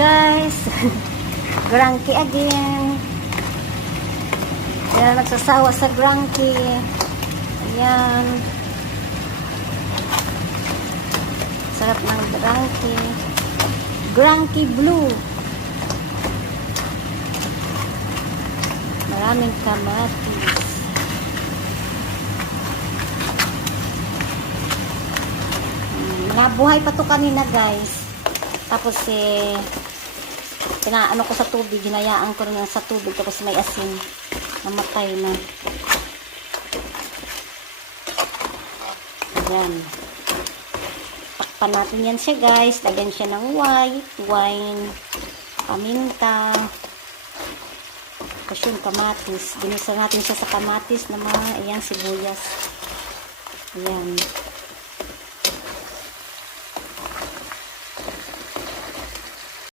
guys. Grangki again. Kaya nagsasawa sa grangki. Ayan. Sarap ng grangki. Grangki blue. Maraming kamatis. Nabuhay pa to kanina guys. Tapos pinaano ko sa tubig, hinayaan ko rin sa tubig tapos may asin. Namatay na. Ayan. Takpan natin yan siya guys. Lagyan siya ng wine, paminta. Tapos yung kamatis. Ginisa natin siya sa kamatis na mga, ayan, sibuyas. Ayan.